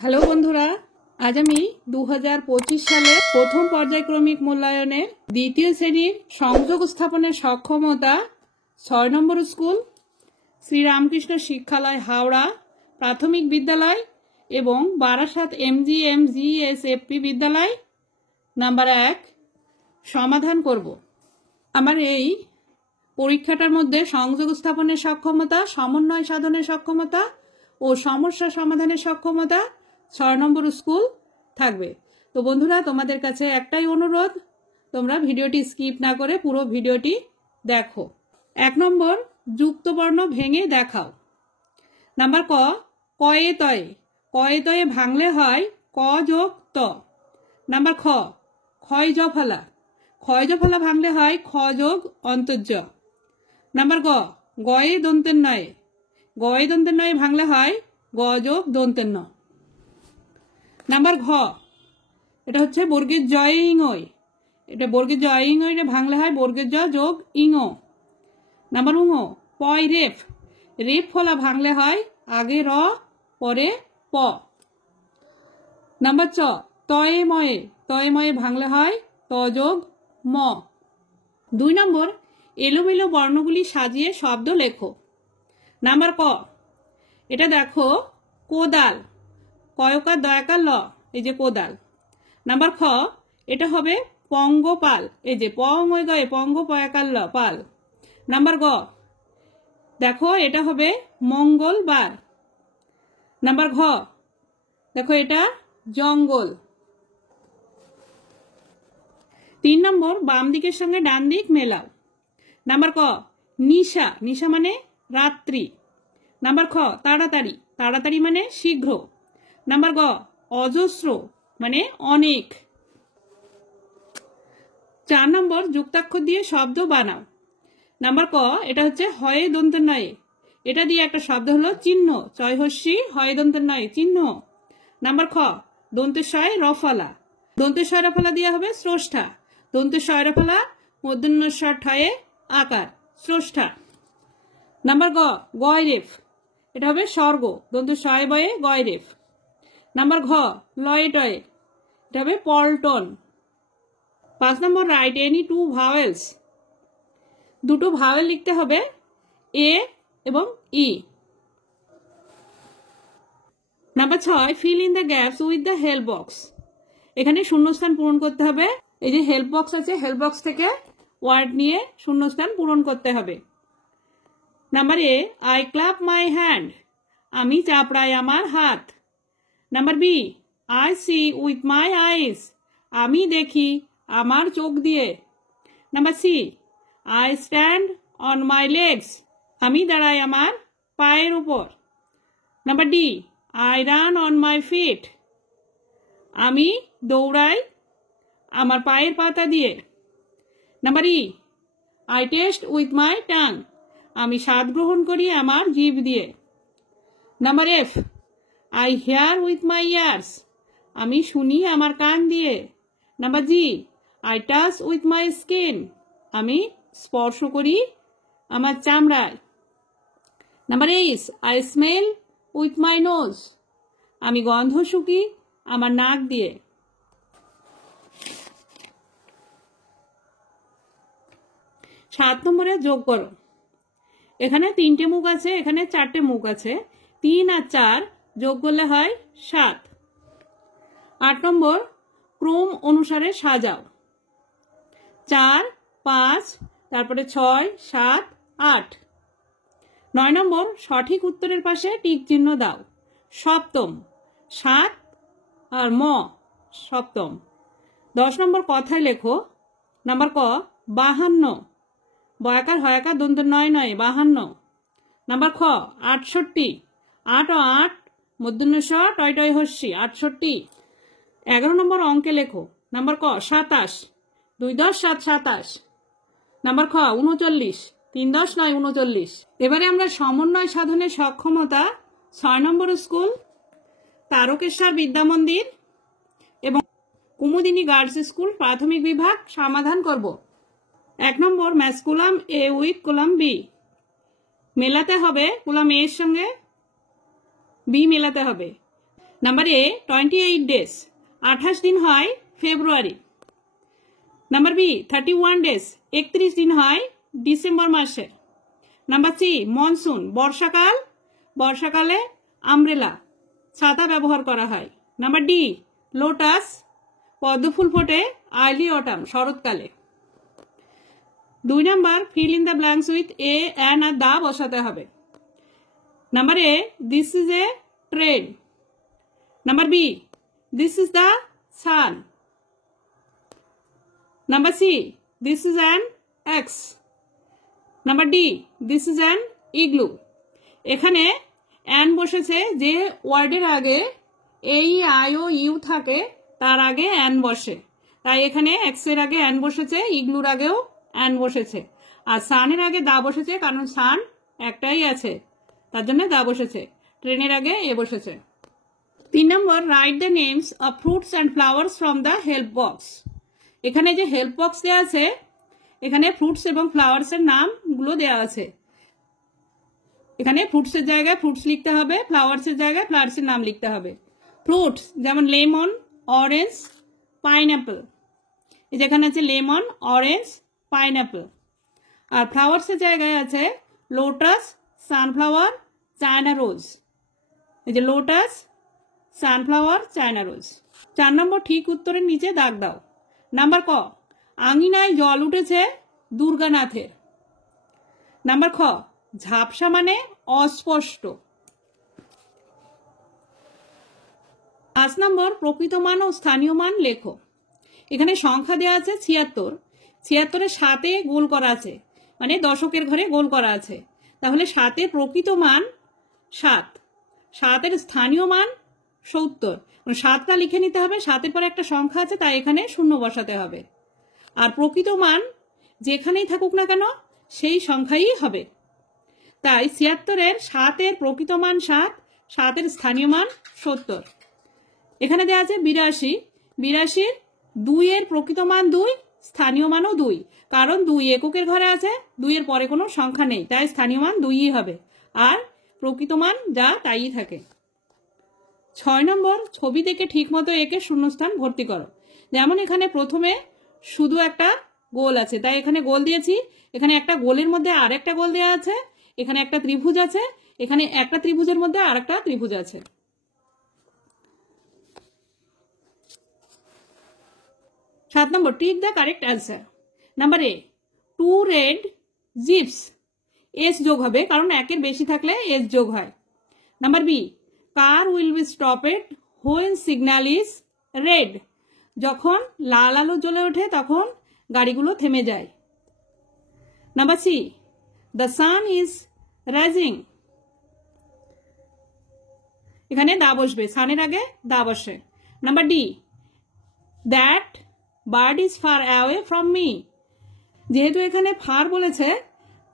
Hello বন্ধুরা, আজ আমি 2025 সালে প্রথম পর্যায়ক্রমিক মূল্যায়নের দ্বিতীয় শ্রেণীর সংযোগ স্থাপনের সক্ষমতা 6 নম্বর স্কুল শ্রীরামকৃষ্ণ শিক্ষালয় হাওড়া প্রাথমিক বিদ্যালয় এবং বারাসাত MGMGSFP বিদ্যালয় নাম্বার 1 সমাধান করব। আমার এই পরীক্ষাটার মধ্যে সংযোগ স্থাপনের সক্ষমতা, সমন্বয় সাধনের সক্ষমতা ও সমস্যা সমাধানের সক্ষমতা 6 নম্বর স্কুল থাকবে। তো বন্ধুরা, তোমাদের কাছে একটাই অনুরোধ, তোমরা ভিডিওটি স্কিপ না করে পুরো ভিডিওটি দেখো। 1 নম্বর, যুক্তবর্ণ ভেঙে দেখাও। নাম্বার ক, কয়ে তয়ে। কয়ে তয়ে ভাঙলে হয় ক যোগ ত। নাম্বার খ, ক্ষয় জফলা। ক্ষয় জফলা ভাঙলে হয় খ যোগ অন্তর্য। নাম্বার গ, গয়ে দন্তের নয়ে। গয়ে দন্তের নয়ে ভাঙলে হয় গ যোগ দন্তের ন। নাম্বার ঘ, এটা হচ্ছে বর্গের জয় ইংয়। এটা বর্গের জয় ইংয়, এটা ভাঙলে হয় বর্গের জ যোগ ইং। নাম্বার উঙ, পয় রেফ। রেফ ফলা ভাঙলে হয় আগে র পরে প। নাম্বার চ, তয়ে ময়ে। তয়ে ময়ে ভাঙলে হয় ত যোগ ম। 2 নম্বর, এলোমেলো বর্ণগুলি সাজিয়ে শব্দ লেখো। নাম্বার ক, এটা দেখো কোদাল। কয়কার দয়াকার ল, এই যে কোদাল। নাম্বার খ, এটা হবে পঙ্গপাল। এই যে পঙ্গয় গয়ে পঙ্গ পয়াকার ল পাল। নাম্বার গ, দেখো এটা হবে মঙ্গলবার। নাম্বার ঘ, দেখো এটা জঙ্গল। 3 নম্বর, বাম দিকের সঙ্গে ডান দিক মেলাও। নাম্বার ক, নিশা। নিশা মানে রাত্রি। নাম্বার খ, তাড়াতাড়ি। তাড়াতাড়ি মানে শীঘ্র। নাম্বার গ, অজস্র মানে অনেক। 4 নম্বর, যুক্তাক্ষর দিয়ে শব্দ বানাও। নাম্বার ক, এটা হচ্ছে হয়ে দন্তের নয়ে। এটা দিয়ে একটা শব্দ হলো চিহ্ন। চয় হস্যি হয়ে দন্তের নয়ে চিহ্ন। নাম্বার খ, দন্তের শয় রফলা। দন্তের শয় রফলা দিয়ে হবে স্রষ্টা। দন্তের শয় রফলা মূর্ধন্যস্বর ঠয়ে আকার স্রষ্টা। নাম্বার গ, গয়রেফ। এটা হবে স্বর্গ। দন্তের শয় বয়ে গয়রেফ। নাম্বার ঘ, লয়ে টয়ে। এটা হবে পল্টন। 5 নম্বর, রাইট এনি টু ভাওয়েলস। দুটো ভাওয়েল লিখতে হবে, এ এবং E. Number 6, fill in the gaps with the help box. এখানে শূন্যস্থান পূরণ করতে হবে। এই যে হেল্প বক্স আছে, হেল্প বক্স থেকে ওয়ার্ড নিয়ে শূন্যস্থান পূরণ করতে হবে। Number A, I clap my hand. আমি চাপড়াই আমার হাত। Number B, I see with my eyes. আমি দেখি আমার চোখ দিয়ে। Number C, I stand on my legs. আমি দাঁড়াই আমার পায়ের উপর। Number D, I run on my feet. আমি দৌড়াই আমার পায়ের পাতা দিয়ে। Number E, I taste with my tongue. আমি স্বাদ গ্রহণ করি আমার জিভ দিয়ে। Number F, I hear with my ears. আমি শুনি আমার কান দিয়ে। Number G, I touch with my skin. আমি স্পর্শ করি আমার চামড়ায়। Number H, I smell with my nose. আমি গন্ধ শুকি আমার নাক দিয়ে। 7 নম্বরে যোগ করো। এখানে 3টে মুখ আছে, এখানে 4টে মুখ আছে। 3 আর 4 যোগ করলে হয় 7। 8 নম্বর, ক্রম অনুসারে সাজাও। 4, 5, তারপরে 6, 7, 8। 9 নম্বর, সঠিক উত্তরের পাশে টিক চিহ্ন দাও। সপ্তম, 7 আর ম সপ্তম। 10 নম্বর, কথায় লেখো। নাম্বার ক, 52। বয়াকার হয়াকার দন্তের নয় নয় 52। নাম্বার খ, 68। 8 ও 8 মূর্ধন্য টয় টয় হস্যি 68। 11 নম্বর, অঙ্কে লেখো। নাম্বার ক, 27। 2 10 7 27। নাম্বার খ, 39। 3 10 9 39। এবারে আমরা সমন্বয় সাধনের সক্ষমতা 6 নম্বর স্কুল তারকেশ্বর বিদ্যা মন্দির এবং কুমুদিনী গার্লস স্কুল প্রাথমিক বিভাগ সমাধান করব। 1 নম্বর, match column A with column B. মেলাতে হবে কলাম এ এর সঙ্গে বি মেলাতে হবে। নাম্বার এ 28 ডেজ, 28 দিন হয় ফেব্রুয়ারি। নাম্বার বি 31 ডেজ, 31 দিন হয় ডিসেম্বর মাসে। নাম্বার সি মনসুন, বর্ষাকাল, বর্ষাকালে আমব্রেলা, ছাতা ব্যবহার করা হয়। নাম্বার ডি লোটাস, পদ্মফুল ফোটে আর্লি অটাম, শরৎকালে। 2 number fill in the blanks with a, an আর দা বসাতে হবে। Number A this is a train. Number B this is the sun. Number C this is an axe. Number D this is an igloo. এখানে an বসেছে, যে ওয়ার্ডের আগে এই I O you থাকে তার আগে অ্যান বসে, তাই এখানে এক্স এর আগে অ্যান বসেছে, ইগলুর আগেও অ্যান বসেছে। আর সানের আগে দা বসেছে, কারণ সান একটাই আছে তার জন্য দা বসেছে। ট্রেনের আগে এ বসেছে। 3 নম্বর write the names of fruits and flowers from the help box. এখানে যে হেল্প বক্স দেওয়া আছে, এখানে ফ্রুটস এবং ফ্লাওয়ার্সের নামগুলো দেওয়া আছে। এখানে ফ্রুটসের জায়গায় ফ্রুটস লিখতে হবে, ফ্লাওয়ার্সের জায়গায় ফ্লাওয়ার্সের নাম লিখতে হবে। ফ্রুটস যেমন লেমন, অরেঞ্জ, পাইনঅ্যাপল, এই যেখানে আছে লেমন, অরেঞ্জ, পাইনঅ্যাপল। আর ফ্লাওয়ার্সের জায়গায় আছে লোটাস, সানফ্লাওয়ার, চায়না রোজ, এই যে লোটাস, সানফ্লাওয়ার, চায়না রোজ। 4 নম্বর ঠিক উত্তরের নিচে দাগ দাও। নাম্বার ক আঙিনায় জল উঠেছে দুর্গানাথের। নাম্বার খ ঝাপসা মানে অস্পষ্ট। 5 নম্বর প্রকৃত মান ও স্থানীয় মান লেখো। এখানে সংখ্যা দেওয়া আছে 76, 76-এর 7-এ গোল করা আছে, মানে দশকের ঘরে গোল করা আছে। তাহলে 7-এর প্রকৃত মান 7, 7-এর স্থানীয় মান 70। 7টা লিখে নিতে হবে, 7-এর পরে একটা সংখ্যা আছে তাই এখানে 0 বসাতে হবে। আর প্রকৃত মান যেখানেই থাকুক না কেন সেই সংখ্যাই হবে। তাই 76-এর 7-এর প্রকৃত মান 7, 7-এর স্থানীয় মান 70। এখানে দেওয়া আছে 82, 82-র 2-এর প্রকৃত মান 2, স্থানীয় মানও 2, কারণ 2 এককের ঘরে আছে, 2-এর পরে কোনো সংখ্যা নেই, তাই স্থানীয় মান 2ই হবে, আর প্রকৃত মান যা তাই থাকে। 6 নম্বর ছবি থেকে ঠিক মতো একে শূন্যস্থান ভর্তি করো। যেমন এখানে প্রথমে শুধু একটা গোল আছে, তাই এখানে গোল দিয়েছি। এখানে একটা গোলের মধ্যে আর একটা গোল দেওয়া আছে, এখানে একটা ত্রিভুজ আছে, এখানে একটা ত্রিভুজের মধ্যে আর একটা ত্রিভুজ আছে। 7 নম্বর tick the correct answer. Number A 2 red jeeps, S যোগ হবে কারণ 1-এর বেশি থাকলে এস যোগ হয়। Number B car will be stopped when signal is red, যখন লাল আলো জ্বলে ওঠে তখন গাড়িগুলো থেমে যায়। Number C the sun is rising, এখানে দা বসবে, সানের আগে দা বসে। Number D that bird is far away from me, যেহেতু এখানে ফার বলেছে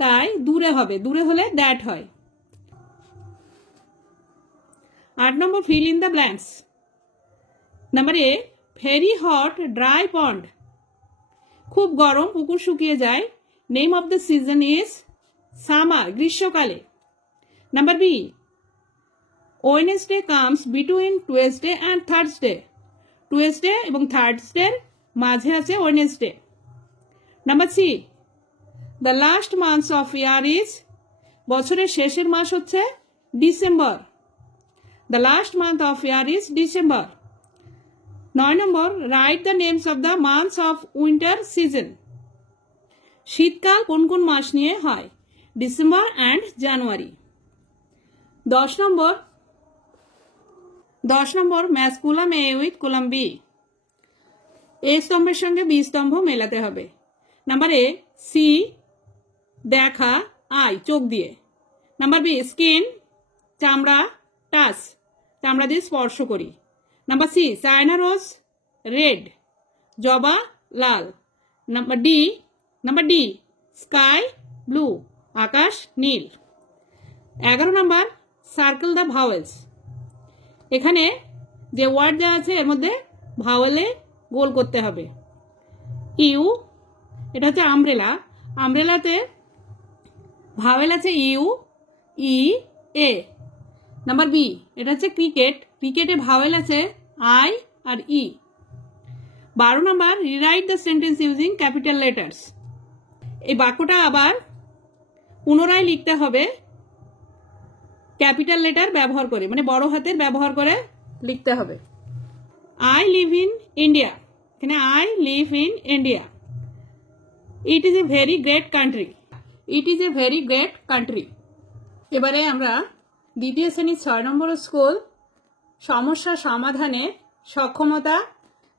তাই দূরে হবে, দূরে হলে দ্যাট হয়। 8 নম্বর fill in the blanks. Number A very hot dry pond, খুব গরম পুকুর শুকিয়ে যায়। Name of the season is summer, গ্রীষ্মকালে। Number B Wednesday comes between Tuesday and Thursday, Tuesday এবং থার্সডের মাঝে আছে Wednesday. Number C the last months of year is, বছরের শেষের মাস হচ্ছে December. The last month of year is December. 9 নম্বর write the names of the months of winter season. শীতকাল কোন কোন মাস নিয়ে হয়? December and January. 10 নম্বর match column A with column B, A স্তম্ভের সঙ্গে বি স্তম্ভ মেলাতে হবে। নাম্বার এ সি দেখা, আই চোখ দিয়ে। নাম্বার বি স্কিন চামড়া, টাচ চামড়া দিয়ে স্পর্শ করি। Number C China rose red, জবা লাল। নাম্বার ডি স্কাই ব্লু, আকাশ নীল। 11 নম্বর সার্কেল দ্য ভাওয়েলস। এখানে যে ওয়ার্ড দেওয়া আছে এর মধ্যে ভাওয়েলে গোল করতে হবে। ইউ, এটা হচ্ছে আমব্রেলা, আমব্রেলাতে ভাওয়েল আছে U, E, A. Number B এটা হচ্ছে ক্রিকেট, পিকেটে ভাওয়েল আছে আই আর ই। 12 নম্বর, rewrite the sentence using capital letters. এই বাক্যটা আবার পুনরায় লিখতে হবে ক্যাপিটাল লেটার ব্যবহার করে, মানে বড় হাতের ব্যবহার করে লিখতে হবে। আই লিভ ইন ইন্ডিয়া, এখানে I live in India. It is a very great country, it is a very great country. এবারে আমরা দ্বিতীয় শ্রেণীর 6 নম্বর স্কুল সমস্যা সমাধানে সক্ষমতা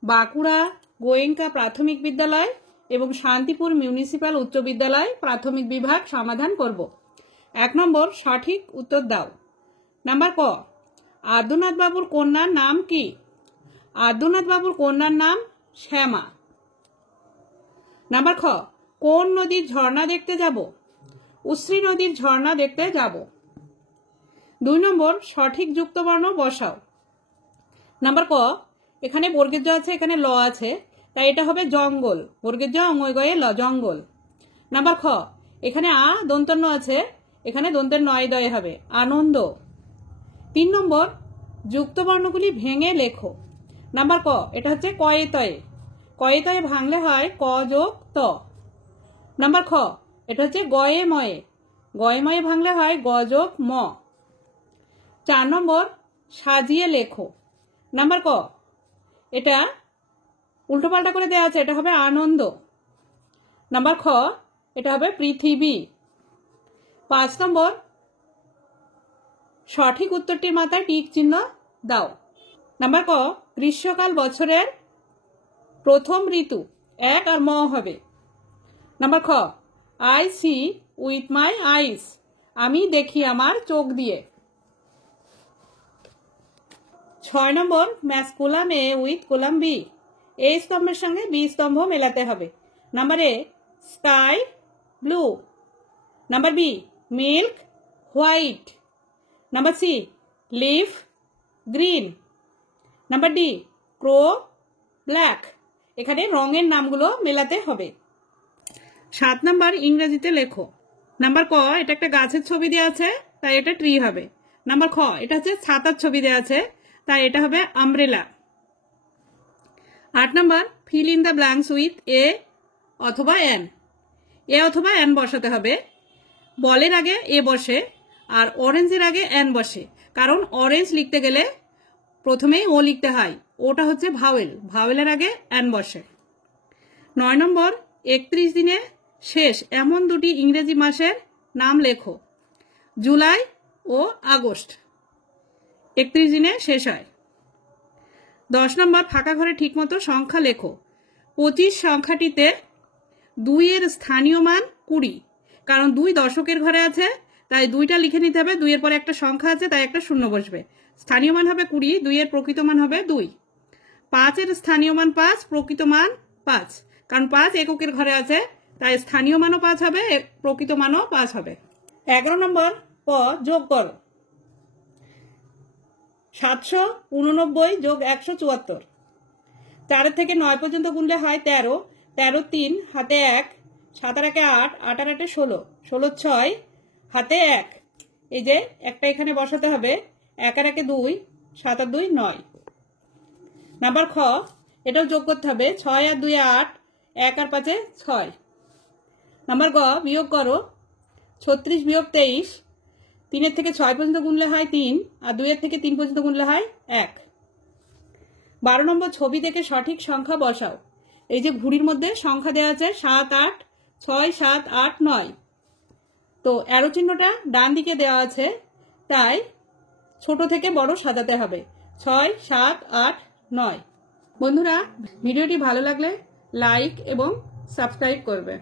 বাঁকুড়া গোয়েঙ্কা প্রাথমিক বিদ্যালয় এবং শান্তিপুর মিউনিসিপ্যাল উচ্চ বিদ্যালয় প্রাথমিক বিভাগ সমাধান করব। 1 নম্বর, সঠিক উত্তর দাও। নাম্বার ক, আদ্যনাথ বাবুর কন্যার নাম কি? আদ্যনাথ বাবুর কন্যার নাম শ্যামা। নাম্বার খ, কোন নদীর ঝর্ণা দেখতে যাব? উশ্রী নদীর ঝর্ণা দেখতে যাব। 2 নম্বর, সঠিক যুক্তবর্ণ বসাও। নাম্বার ক, এখানে বর্গের জ আছে, এখানে ল আছে, তাই এটা হবে জঙ্গল, বর্গের জ অঙ্গয় গয়ে ল, জঙ্গল। নাম্বার খ, এখানে আ দন্তন্য আছে, এখানে দন্তের নয় দয়ে হবে আনন্দ। 3 নম্বর, যুক্তবর্ণগুলি ভেঙে লেখো। নাম্বার ক, এটা হচ্ছে কয়ে তয়ে, কয়ে তয়ে ভাঙলে হয় ক যোগ ত। নাম্বার খ, এটা হচ্ছে গয়ে ময়ে, গয়ে ময়ে ভাঙলে হয় গ যোগ ম। 4 নম্বর, সাজিয়ে লেখো। নাম্বার ক, এটা উল্টোপাল্টা করে দেওয়া আছে, এটা হবে আনন্দ। নাম্বার খ, এটা হবে পৃথিবী। 5 নম্বর, সঠিক উত্তরটির মাথায় টিক চিহ্ন দাও। নাম্বার ক, গ্রীষ্মকাল বছরের প্রথম ঋতু, এক আর ম হবে। নাম্বার খ, I see with my eyes, আমি দেখি আমার চোখ দিয়ে। 6 নম্বর, match column A with column B, A স্তম্ভের সঙ্গে বি স্তম্ভ মেলাতে হবে। Number A, sky blue. Number B, milk white. Number C, leaf green. Number D, crow black. এখানে রঙের নামগুলো মেলাতে হবে। 7 নম্বর, ইংরেজিতে লেখো। নাম্বার ক, এটা একটা গাছের ছবি দেওয়া আছে, তাই এটা ট্রি হবে। নাম্বার খ, এটা হচ্ছে ছাতার ছবি দেওয়া আছে, তাই এটা হবে আমব্রেলা। 8 নম্বর, fill in the blanks with এ অথবা এন, এ অথবা এন বসাতে হবে। বলের আগে এ বসে আর অরেঞ্জের আগে এন বসে, কারণ অরেঞ্জ লিখতে গেলে প্রথমেই ও লিখতে হয়, ওটা হচ্ছে ভাওয়েল, ভাওয়েলের আগে এন বসে। 9 নম্বর, 31 দিনে শেষ এমন দুটি ইংরেজি মাসের নাম লেখো। জুলাই ও আগস্ট 31 দিনে শেষ হয়। 10 নম্বর, ফাঁকা ঘরে ঠিকমতো সংখ্যা লেখো। 25 সংখ্যাটিতে 2 এর স্থানীয় মান 20, কারণ 2 দশকের ঘরে আছে, তাই 2টা লিখে নিতে হবে। 2 এর পরে একটা সংখ্যা আছে, তাই একটা শূন্য বসবে। স্থানীয় মান হবে 20, 2 এর প্রকৃত মান হবে 2। 5 এর স্থানীয় মান 5, প্রকৃত মান 5, কারণ 5 এককের ঘরে আছে, তাই স্থানীয় মানও 5 হবে, প্রকৃত মানও 5 হবে। 11 নম্বর, ক, যোগ করো। 789 যোগ 174, 4 থেকে 9 পর্যন্ত গুনলে হয় 13, 13 3 হাতে 1, 7 আর 1 8, 8 আর 8 16, 16 6 হাতে 1, এই যে একটা এখানে বসাতে হবে। 1 আর 1 2, 7 আর 2 9। নাম্বার খ, এটাও যোগ করতে হবে। 6 আর 2 8, 1 আর 5 6। নাম্বার গ, বিয়োগ করো। 36 বিয়োগ 23, 3 এর থেকে 6 পর্যন্ত গুনলে হয় 3, আর 2 এর থেকে 3 পর্যন্ত গুনলে হয় 1। 12 নম্বর, ছবি থেকে সঠিক সংখ্যা বসাও। এই যে ঘুড়ির মধ্যে সংখ্যা দেওয়া আছে 7 8 6 7 8 9, তো অ্যারো চিহ্নটা ডান দিকে দেওয়া আছে, তাই ছোট থেকে বড় সাজাতে হবে। 6 7 8 9। বন্ধুরা, ভিডিওটি ভালো লাগলে লাইক এবং সাবস্ক্রাইব করবে।